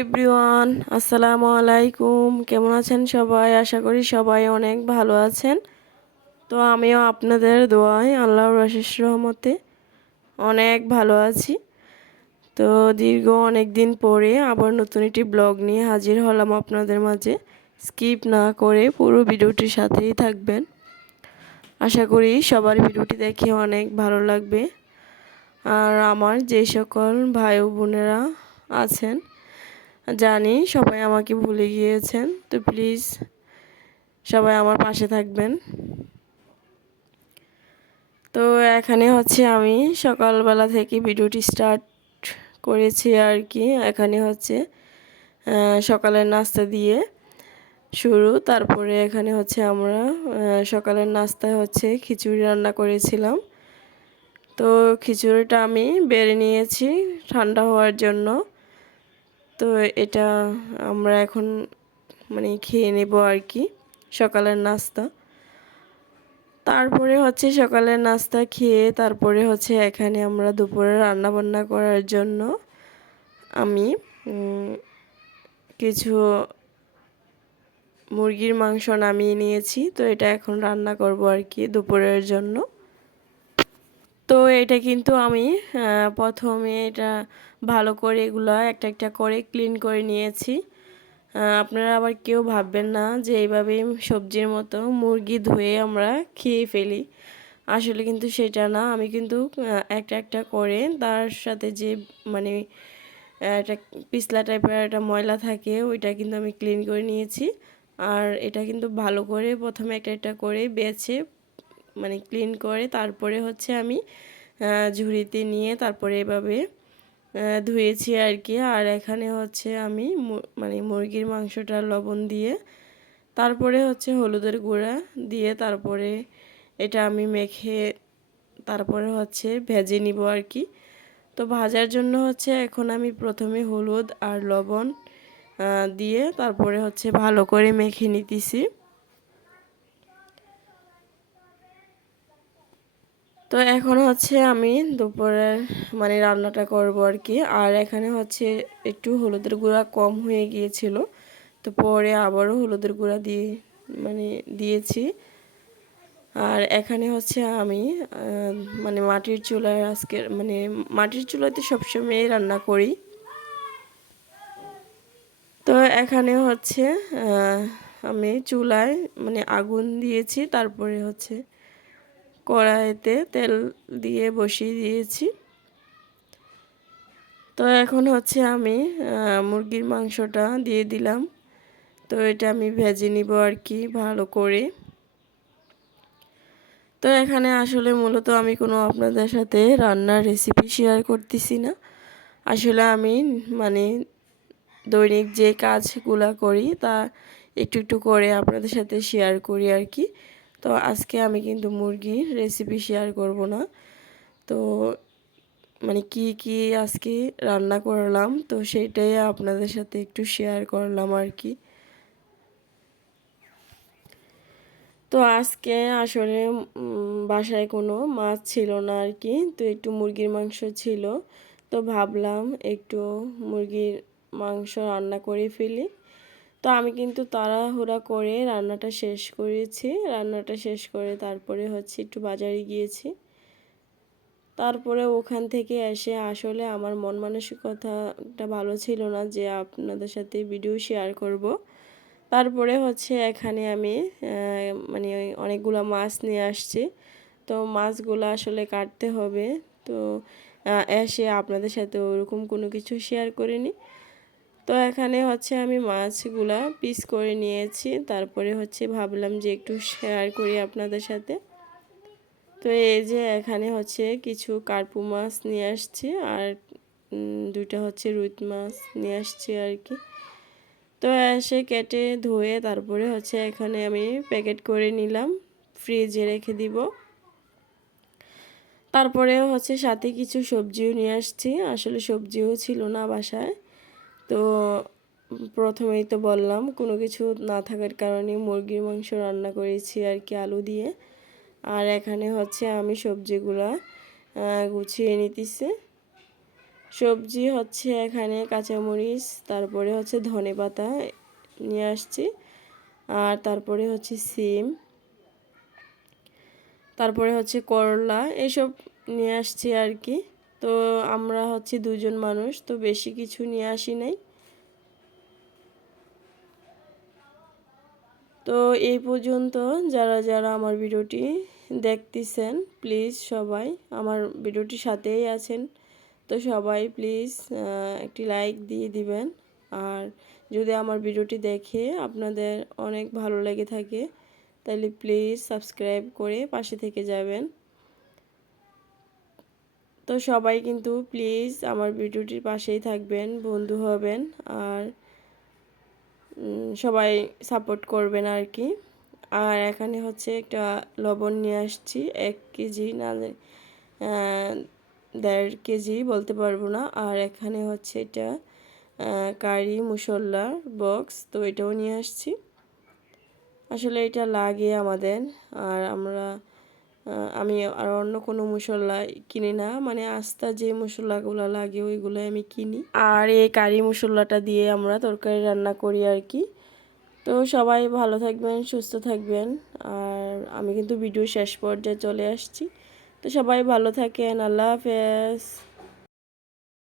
Everyone আসসালামু আলাইকুম কেমন আছেন সবাই? আশা করি সবাই অনেক ভালো আছেন। তো আমিও আপনাদের দোয়ায় আল্লাহর আশিস রহমতে অনেক ভালো আছি। তো দীর্ঘ অনেক দিন পরে আবার নতুন একটি ব্লগ নিয়ে হাজির হলাম আপনাদের মাঝে। স্কিপ না করে পুরো ভিডিওটির সাথেই থাকবেন। আশা করি সবার ভিডিওটি দেখে অনেক ভালো লাগবে। আর আমার যে সকল ভাই বোনেরা আছেন জানি সবাই আমাকে ভুলে গিয়েছেন, তো প্লিজ সবাই আমার পাশে থাকবেন। তো এখানে হচ্ছে আমি সকালবেলা থেকে ভিডিওটি স্টার্ট করেছি আর কি। এখানে হচ্ছে সকালের নাস্তা দিয়ে শুরু। তারপরে এখানে হচ্ছে আমরা সকালের নাস্তায় হচ্ছে খিচুড়ি রান্না করেছিলাম। তো খিচুড়িটা আমি বেড়ে নিয়েছি ঠান্ডা হওয়ার জন্য। তো এটা আমরা এখন মানে খেয়ে নেব আর কি। সকালের নাস্তা। তারপরে হচ্ছে সকালের নাস্তা খেয়ে তারপরে হচ্ছে এখানে আমরা দুপুরে রান্না বান্না করার জন্য আমি কিছু মুরগির মাংস নামিয়ে নিয়েছি। তো এটা এখন রান্না করব আর কি দুপুরের জন্য। তো এটা কিন্তু আমি প্রথমে এটা ভালো করে এগুলো একটা একটা করে ক্লিন করে নিয়েছি। আপনারা আবার কেউ ভাববেন না যে এইভাবে সবজির মতো মুরগি ধুয়ে আমরা খেয়ে ফেলি। আসলে কিন্তু সেটা না, আমি কিন্তু একটা একটা করে তার সাথে যে মানে একটা পিছলা টাইপের একটা ময়লা থাকে ওইটা কিন্তু আমি ক্লিন করে নিয়েছি। আর এটা কিন্তু ভালো করে প্রথমে একটা একটা করে বেছে মানে ক্লিন করে তারপরে হচ্ছে আমি ঝুড়িতে নিয়ে তারপরে এভাবে ধুয়েছি আর কি। আর এখানে হচ্ছে আমি মানে মুরগির মাংসটা লবণ দিয়ে, তারপরে হচ্ছে হলুদের গুঁড়া দিয়ে তারপরে এটা আমি মেখে তারপরে হচ্ছে ভেজে নিব আর কি। তো ভাজার জন্য হচ্ছে এখন আমি প্রথমে হলুদ আর লবণ দিয়ে তারপরে হচ্ছে ভালো করে মেখে নিতেছি। তো এখন হচ্ছে আমি দুপুরের মানে রান্নাটা করব আর কি। আর এখানে হচ্ছে একটু হলুদের গুঁড়া কম হয়ে গিয়েছিল। তো পরে আবারও হলুদের গুঁড়া দিয়ে মানে দিয়েছি। আর এখানে হচ্ছে আমি মানে মাটির চুলায় আজকে মানে মাটির চুলাতে সবসময় রান্না করি। তো এখানে হচ্ছে আমি চুলায় মানে আগুন দিয়েছি। তারপরে হচ্ছে কড়াইতে তেল দিয়ে বসিয়ে দিয়েছি। তো এখন হচ্ছে আমি মুরগির মাংসটা দিয়ে দিলাম। তো এটা আমি ভেজে নিব আর কি ভালো করে। তো এখানে আসলে মূলত আমি কোনো আপনাদের সাথে রান্নার রেসিপি শেয়ার করতেছি না। আসলে আমি মানে দৈনিক যে কাজগুলো করি তা একটু একটু করে আপনাদের সাথে শেয়ার করি আর কি। তো আজকে আমি কিন্তু মুরগির রেসিপি শেয়ার করব না। তো মানে কি কি আজকে রান্না করলাম, তো সেইটাই আপনাদের সাথে একটু শেয়ার করলাম আর কি। তো আজকে আসলে বাসায় কোনো মাছ ছিল না আর কি, তো একটু মুরগির মাংস ছিল। তো ভাবলাম একটু মুরগির মাংস রান্না করে ফেলি। তো আমি কিন্তু তাড়াহুড়া করে রান্নাটা শেষ করেছি। রান্নাটা শেষ করে তারপরে হচ্ছে একটু বাজারে গিয়েছি। তারপরে ওখান থেকে এসে আসলে আমার মন মানসিকতাটা ভালো ছিল না যে আপনাদের সাথে ভিডিও শেয়ার করব। তারপরে হচ্ছে এখানে আমি মানে অনেকগুলো মাছ নিয়ে আসছি। তো মাছগুলো আসলে কাটতে হবে। তো এসে আপনাদের সাথে ওরকম কোনো কিছু শেয়ার করিনি। তো এখানে হচ্ছে আমি মাছগুলা পিস করে নিয়েছি। তারপরে হচ্ছে ভাবলাম যে একটু শেয়ার করি আপনাদের সাথে। তো এই যে এখানে হচ্ছে কিছু কার্পু মাছ নিয়ে আসছি আর দুইটা হচ্ছে রুই মাছ নিয়ে আসছি আর কি। তো এসে কেটে ধুয়ে তারপরে হচ্ছে এখানে আমি প্যাকেট করে নিলাম। ফ্রিজে রেখে দিব। তারপরে হচ্ছে সাথে কিছু সবজিও নিয়ে আসছি। আসলে সবজিও ছিল না বাসায়। তো প্রথমেই তো বললাম, কোনো কিছু না থাকার কারণে মুরগির মাংস রান্না করেছি আর কি আলু দিয়ে। আর এখানে হচ্ছে আমি সবজিগুলা গুছিয়ে নিতেছি। সবজি হচ্ছে এখানে কাঁচামরিচ, তারপরে হচ্ছে ধনে পাতা নিয়ে আসছি। আর তারপরে হচ্ছে সিম, তারপরে হচ্ছে করলা, এসব নিয়ে আসছি আর কি। তো আমরা হচ্ছে দুজন মানুষ, তো বেশি কিছু নিয়ে আসি নাই। তো এই পর্যন্ত যারা যারা আমার ভিডিওটি দেখতেছেন প্লিজ সবাই আমার ভিডিওটির সাথেই আছেন। তো সবাই প্লিজ একটি লাইক দিয়ে দিবেন। আর যদি আমার ভিডিওটি দেখে আপনাদের অনেক ভালো লেগে থাকে, তাহলে প্লিজ সাবস্ক্রাইব করে পাশে থেকে যাবেন। তো সবাই কিন্তু প্লিজ আমার ভিডিওটির পাশেই থাকবেন, বন্ধু হবেন আর সবাই সাপোর্ট করবেন আর কি। আর এখানে হচ্ছে একটা লবণ নিয়ে আসছি, এক কেজি না দেড় কেজি বলতে পারব না। আর এখানে হচ্ছে এটা কারি মুসল্লার বক্স, তো এটাও নিয়ে আসছি। আসলে এটা লাগে আমাদের, আর আমরা আমি আর অন্য কোনো মশলা কিনি না। মানে আস্তা যে মশলাগুলো লাগে ওইগুলো আমি কিনি। আর এই কারি মশলাটা দিয়ে আমরা তরকারি রান্না করি আর কি। তো সবাই ভালো থাকবেন, সুস্থ থাকবেন। আর আমি কিন্তু ভিডিও শেষ পর্যায়ে চলে আসছি। তো সবাই ভালো থাকেন, আল্লাহ হাফেজ।